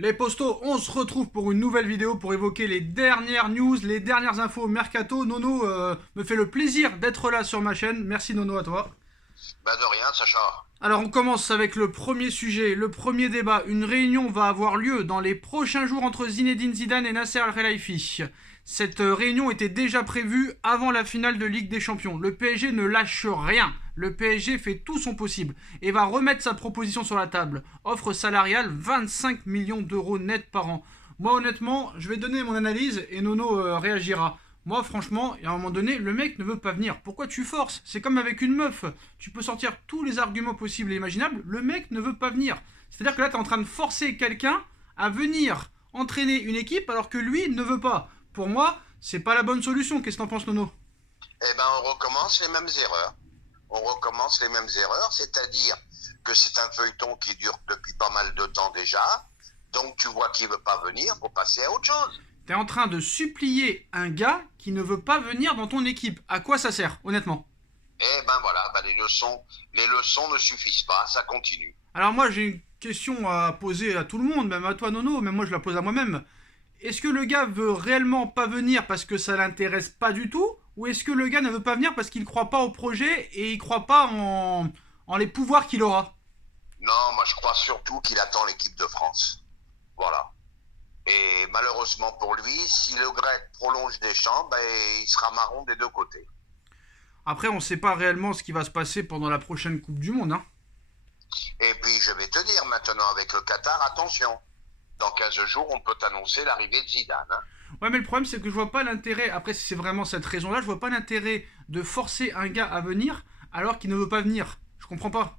Les postos, on se retrouve pour une nouvelle vidéo pour évoquer les dernières news, les dernières infos au mercato. Nono me fait le plaisir d'être là sur ma chaîne. Merci Nono à toi. Bah de rien, Sacha. Alors on commence avec le premier sujet, le premier débat. Une réunion va avoir lieu dans les prochains jours entre Zinedine Zidane et Nasser Al-Khelaifi. Cette réunion était déjà prévue avant la finale de Ligue des Champions. Le PSG ne lâche rien. Le PSG fait tout son possible et va remettre sa proposition sur la table. Offre salariale 25 millions d'euros net par an. Moi honnêtement, je vais donner mon analyse et Nono réagira. Moi, franchement, à un moment donné, le mec ne veut pas venir. Pourquoi tu forces? C'est comme avec une meuf. Tu peux sortir tous les arguments possibles et imaginables. Le mec ne veut pas venir. C'est-à-dire que là, tu es en train de forcer quelqu'un à venir entraîner une équipe alors que lui ne veut pas. Pour moi, c'est pas la bonne solution. Qu'est-ce que t'en penses, Nono? Eh ben on recommence les mêmes erreurs. On recommence les mêmes erreurs, c'est-à-dire que c'est un feuilleton qui dure depuis pas mal de temps déjà. Donc tu vois qu'il veut pas venir, faut passer à autre chose. T'es en train de supplier un gars qui ne veut pas venir dans ton équipe. À quoi ça sert, honnêtement? Eh ben voilà, les leçons ne suffisent pas, ça continue. Alors moi, j'ai une question à poser à tout le monde, même à toi, Nono, même moi, je la pose à moi-même. Est-ce que le gars veut réellement pas venir parce que ça l'intéresse pas du tout? Ou est-ce que le gars ne veut pas venir parce qu'il croit pas au projet et il croit pas en les pouvoirs qu'il aura? Non, moi je crois surtout qu'il attend l'équipe de France. Voilà. Et malheureusement pour lui, si le grec prolonge Deschamps, ben, il sera marron des deux côtés. Après, on sait pas réellement ce qui va se passer pendant la prochaine Coupe du Monde, hein. Et puis je vais te dire maintenant avec le Qatar, attention. Dans 15 jours, on peut annoncer l'arrivée de Zidane, hein. Ouais, mais le problème, c'est que je vois pas l'intérêt, après, si c'est vraiment cette raison-là, je vois pas l'intérêt de forcer un gars à venir alors qu'il ne veut pas venir. Je comprends pas.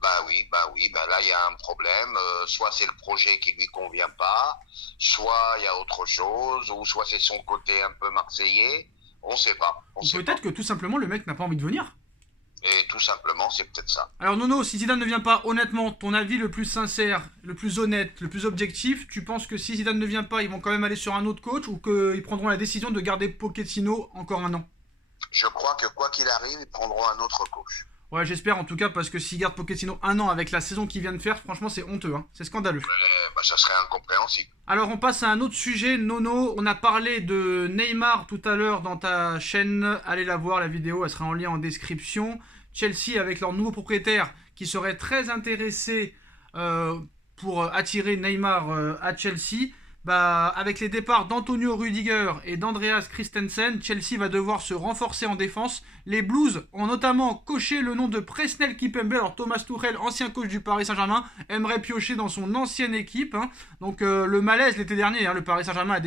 Bah oui, bah là il y a un problème. Soit c'est le projet qui lui convient pas, soit il y a autre chose, ou soit c'est son côté un peu marseillais. On sait pas, on Ou sait pas. peut-être que tout simplement, le mec n'a pas envie de venir. Et tout simplement, c'est peut-être ça. Alors Nono, si Zidane ne vient pas, honnêtement, ton avis le plus sincère, le plus honnête, le plus objectif, tu penses que si Zidane ne vient pas, ils vont quand même aller sur un autre coach ou qu'ils prendront la décision de garder Pochettino encore un an? Je crois que quoi qu'il arrive, ils prendront un autre coach. Ouais, j'espère en tout cas parce que s'ils gardent Pochettino un an avec la saison qu'il vient de faire, franchement c'est honteux, hein. C'est scandaleux. Bah, ça serait incompréhensible. Alors on passe à un autre sujet, Nono, on a parlé de Neymar tout à l'heure dans ta chaîne, allez la voir la vidéo, elle sera en lien en description. Chelsea avec leur nouveau propriétaire qui serait très intéressé pour attirer Neymar à Chelsea. Bah, avec les départs d'Antonio Rudiger et d'Andreas Christensen, Chelsea va devoir se renforcer en défense. Les Blues ont notamment coché le nom de Presnel Kimpembe. Alors Thomas Tuchel, ancien coach du Paris Saint-Germain, aimerait piocher dans son ancienne équipe, hein. Donc le malaise l'été dernier, hein, le Paris Saint-Germain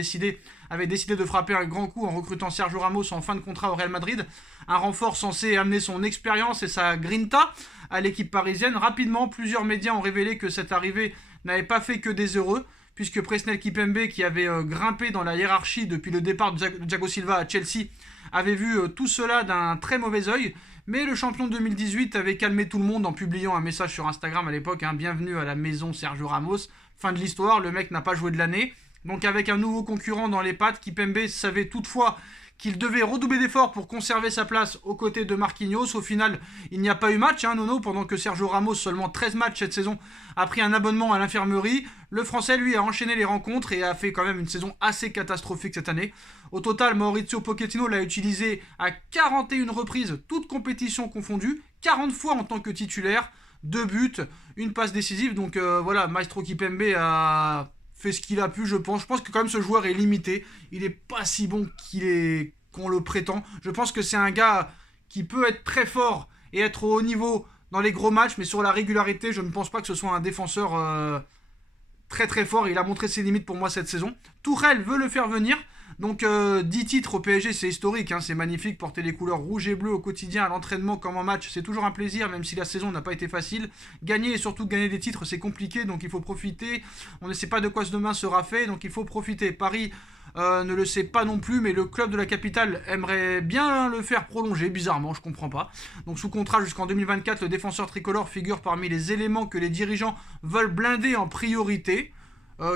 avait décidé de frapper un grand coup en recrutant Sergio Ramos en fin de contrat au Real Madrid. Un renfort censé amener son expérience et sa grinta à l'équipe parisienne. Rapidement, plusieurs médias ont révélé que cette arrivée n'avait pas fait que des heureux, puisque Presnel Kimpembe, qui avait grimpé dans la hiérarchie depuis le départ de Thiago Silva à Chelsea, avait vu tout cela d'un très mauvais œil. Mais le champion de 2018 avait calmé tout le monde en publiant un message sur Instagram à l'époque, hein, bienvenue à la maison Sergio Ramos. Fin de l'histoire, le mec n'a pas joué de l'année. Donc avec un nouveau concurrent dans les pattes, Kimpembe savait toutefois qu'il devait redoubler d'efforts pour conserver sa place aux côtés de Marquinhos. Au final, il n'y a pas eu match, hein, Nono, pendant que Sergio Ramos, seulement 13 matchs cette saison, a pris un abonnement à l'infirmerie. Le Français, lui, a enchaîné les rencontres et a fait quand même une saison assez catastrophique cette année. Au total, Mauricio Pochettino l'a utilisé à 41 reprises, toutes compétitions confondues, 40 fois en tant que titulaire, 2 buts, une passe décisive. Donc voilà, Maestro Kipembe a fait ce qu'il a pu, je pense. Je pense que quand même ce joueur est limité. Il est pas si bon qu'on le prétend. Je pense que c'est un gars qui peut être très fort et être au haut niveau dans les gros matchs, mais sur la régularité, je ne pense pas que ce soit un défenseur très très fort. Il a montré ses limites pour moi cette saison. Tourelle veut le faire venir. Donc 10 titres au PSG, c'est historique, hein, c'est magnifique. Porter les couleurs rouge et bleu au quotidien, à l'entraînement comme en match, c'est toujours un plaisir, même si la saison n'a pas été facile. Gagner et surtout gagner des titres, c'est compliqué, donc il faut profiter. On ne sait pas de quoi demain sera fait, donc il faut profiter. Paris ne le sait pas non plus, mais le club de la capitale aimerait bien le faire prolonger, bizarrement, je comprends pas. Donc sous contrat jusqu'en 2024, le défenseur tricolore figure parmi les éléments que les dirigeants veulent blinder en priorité.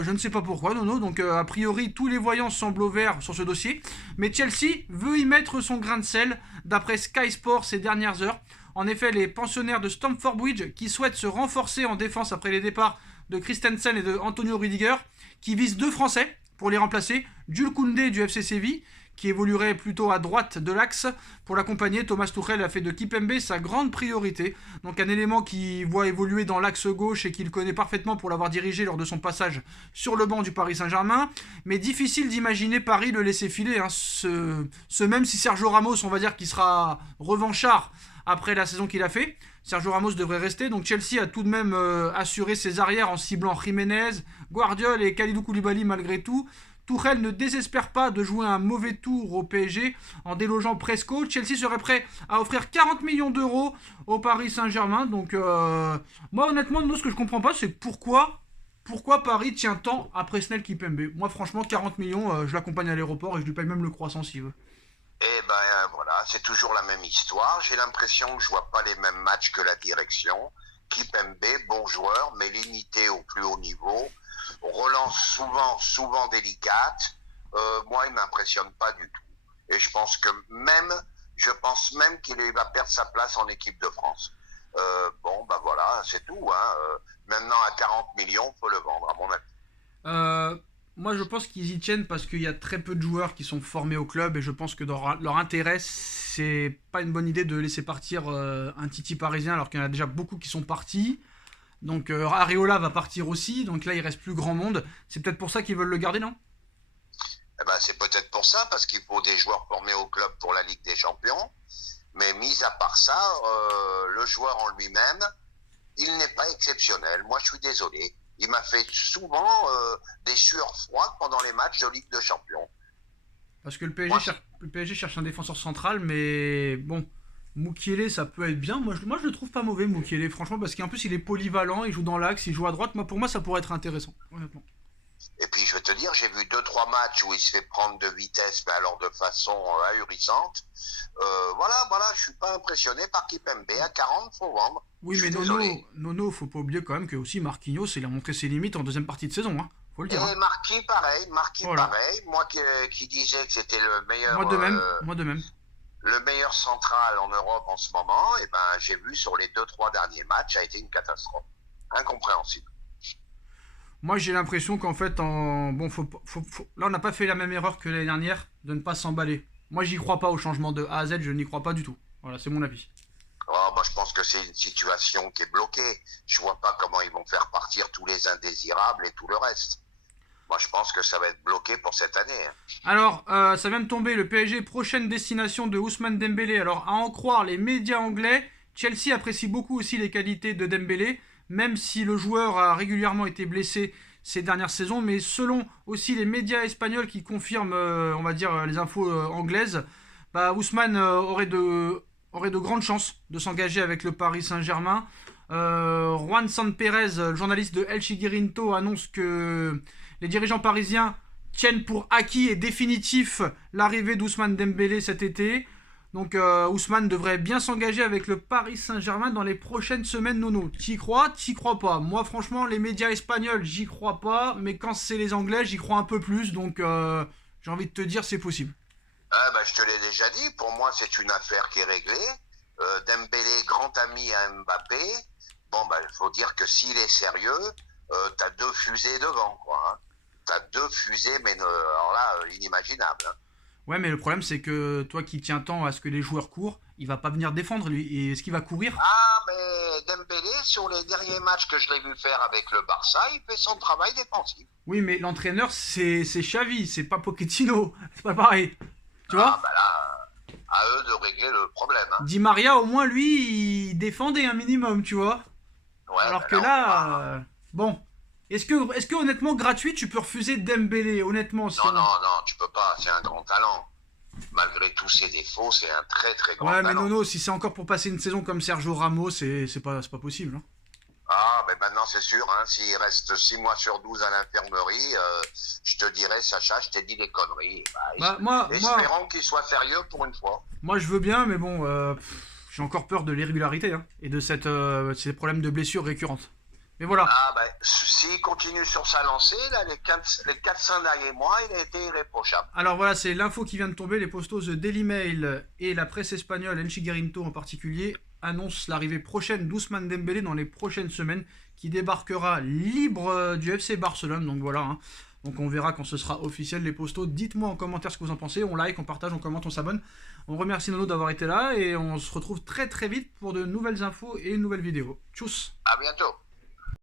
Je ne sais pas pourquoi, Nono. Donc, a priori, tous les voyants semblent au vert sur ce dossier. Mais Chelsea veut y mettre son grain de sel, d'après Sky Sport ces dernières heures. En effet, les pensionnaires de Stamford Bridge, qui souhaitent se renforcer en défense après les départs de Christensen et de Antonio Rüdiger, qui visent 2 Français pour les remplacer. Jules Koundé du FC Séville, qui évoluerait plutôt à droite de l'axe. Pour l'accompagner, Thomas Tuchel a fait de Kimpembe sa grande priorité. Donc un élément qui voit évoluer dans l'axe gauche et qu'il connaît parfaitement pour l'avoir dirigé lors de son passage sur le banc du Paris Saint-Germain. Mais difficile d'imaginer Paris le laisser filer. Même si Sergio Ramos, on va dire qu'il sera revanchard après la saison qu'il a fait. Sergio Ramos devrait rester. Donc Chelsea a tout de même assuré ses arrières en ciblant Jiménez, Guardiola et Kalidou Koulibaly malgré tout. Tuchel ne désespère pas de jouer un mauvais tour au PSG en délogeant Presco. Chelsea serait prêt à offrir 40 millions d'euros au Paris Saint-Germain. Donc moi honnêtement, ce que je comprends pas, c'est pourquoi Paris tient tant à Presnel Kimpembe. Moi franchement 40 millions, je l'accompagne à l'aéroport et je lui paye même le croissant s'il veut. Et voilà, c'est toujours la même histoire. J'ai l'impression que je vois pas les mêmes matchs que la direction. Kimpembe, bon joueur, mais limité au plus haut niveau. Relance souvent délicate. Moi, il m'impressionne pas du tout. Et je pense même qu'il va perdre sa place en équipe de France. Voilà, c'est tout. Maintenant, à 40 millions, faut le vendre, à mon avis. Moi, je pense qu'ils y tiennent parce qu'il y a très peu de joueurs qui sont formés au club et je pense que dans leur intérêt, c'est pas une bonne idée de laisser partir un Titi parisien alors qu'il y en a déjà beaucoup qui sont partis. Donc Areola va partir aussi, donc là il reste plus grand monde. C'est peut-être pour ça qu'ils veulent le garder, non ? C'est peut-être pour ça, parce qu'il faut des joueurs formés au club pour la Ligue des Champions. Mais mis à part ça, le joueur en lui-même, il n'est pas exceptionnel. Moi je suis désolé. Il m'a fait souvent des sueurs froides pendant les matchs de Ligue des Champions. Parce que le PSG cherche un défenseur central, mais bon, Mukiele ça peut être bien. Moi je le trouve pas mauvais, Mukiele, franchement, parce qu'en plus il est polyvalent, il joue dans l'axe, il joue à droite. Pour moi ça pourrait être intéressant, honnêtement. Et puis je vais te dire, j'ai vu 2-3 matchs où il se fait prendre de vitesse, mais alors de façon ahurissante. Voilà, je suis pas impressionné par Kimpembe. À 40, faut vendre. Oui, mais Nono, faut pas oublier quand même que aussi Marquinhos, il a montré ses limites en deuxième partie de saison, faut le dire. Et Marquis, pareil. Moi qui disais que c'était le meilleur. Moi de même. Le meilleur central en Europe en ce moment, j'ai vu sur les 2-3 derniers matchs, ça a été une catastrophe. Incompréhensible. Moi j'ai l'impression qu'en fait, là on n'a pas fait la même erreur que l'année dernière de ne pas s'emballer. Moi j'y crois pas au changement de A à Z, je n'y crois pas du tout. Voilà, c'est mon avis. Moi je pense que c'est une situation qui est bloquée. Je vois pas comment ils vont faire partir tous les indésirables et tout le reste. Moi je pense que ça va être bloqué pour cette année. Alors, ça vient de tomber, le PSG, prochaine destination de Ousmane Dembélé. Alors, à en croire les médias anglais, Chelsea apprécie beaucoup aussi les qualités de Dembélé, même si le joueur a régulièrement été blessé ces dernières saisons. Mais selon aussi les médias espagnols qui confirment, on va dire, les infos anglaises, Ousmane aurait de grandes chances de s'engager avec le Paris Saint-Germain. Juan San Pérez, le journaliste de El Chiringuito, annonce que les dirigeants parisiens tiennent pour acquis et définitif l'arrivée d'Ousmane Dembélé cet été. Donc Ousmane devrait bien s'engager avec le Paris Saint-Germain dans les prochaines semaines. Nono, t'y crois pas? Moi franchement, les médias espagnols, j'y crois pas. Mais quand c'est les Anglais, j'y crois un peu plus. Donc j'ai envie de te dire, c'est possible. Je te l'ai déjà dit, pour moi c'est une affaire qui est réglée. Dembélé, grand ami à Mbappé. Il faut dire que s'il est sérieux, t'as 2 fusées devant, quoi. T'as 2 fusées, mais alors là, inimaginables. Ouais, mais le problème, c'est que toi qui tiens tant à ce que les joueurs courent, il va pas venir défendre, lui. Et est-ce qu'il va courir? Mais Dembélé, sur les derniers matchs que je l'ai vu faire avec le Barça, il fait son travail défensif. Oui, mais l'entraîneur, c'est Xavi, c'est pas Pochettino. C'est pas pareil. Tu vois? Là, à eux de régler le problème. Di Maria, au moins, lui, il défendait un minimum, tu vois? Ouais, alors que là... Bon... Est-ce que honnêtement, gratuit, tu peux refuser Dembélé, honnêtement? Non, tu peux pas, c'est un grand talent. Malgré tous ses défauts, c'est un très très grand talent. Ouais, mais Nono, si c'est encore pour passer une saison comme Sergio Ramos, c'est pas possible. Mais maintenant c'est sûr, s'il reste 6 mois sur 12 à l'infirmerie, je te dirais, Sacha, je t'ai dit des conneries. Espérons qu'il soit sérieux pour une fois. Moi je veux bien, mais bon, j'ai encore peur de l'irrégularité et de ces problèmes de blessures récurrentes. Mais voilà. S'il continue sur sa lancée, là, les 400 derniers mois, il a été irréprochable. Alors voilà, c'est l'info qui vient de tomber. Les postos The Daily Mail et la presse espagnole, El Chiringuito en particulier, annoncent l'arrivée prochaine d'Ousmane Dembélé dans les prochaines semaines, qui débarquera libre du FC Barcelone. Donc voilà, hein. Donc on verra quand ce sera officiel les postos. Dites-moi en commentaire ce que vous en pensez. On like, on partage, on commente, on s'abonne. On remercie Nono d'avoir été là et on se retrouve très très vite pour de nouvelles infos et une nouvelle vidéo. Tchuss! À bientôt.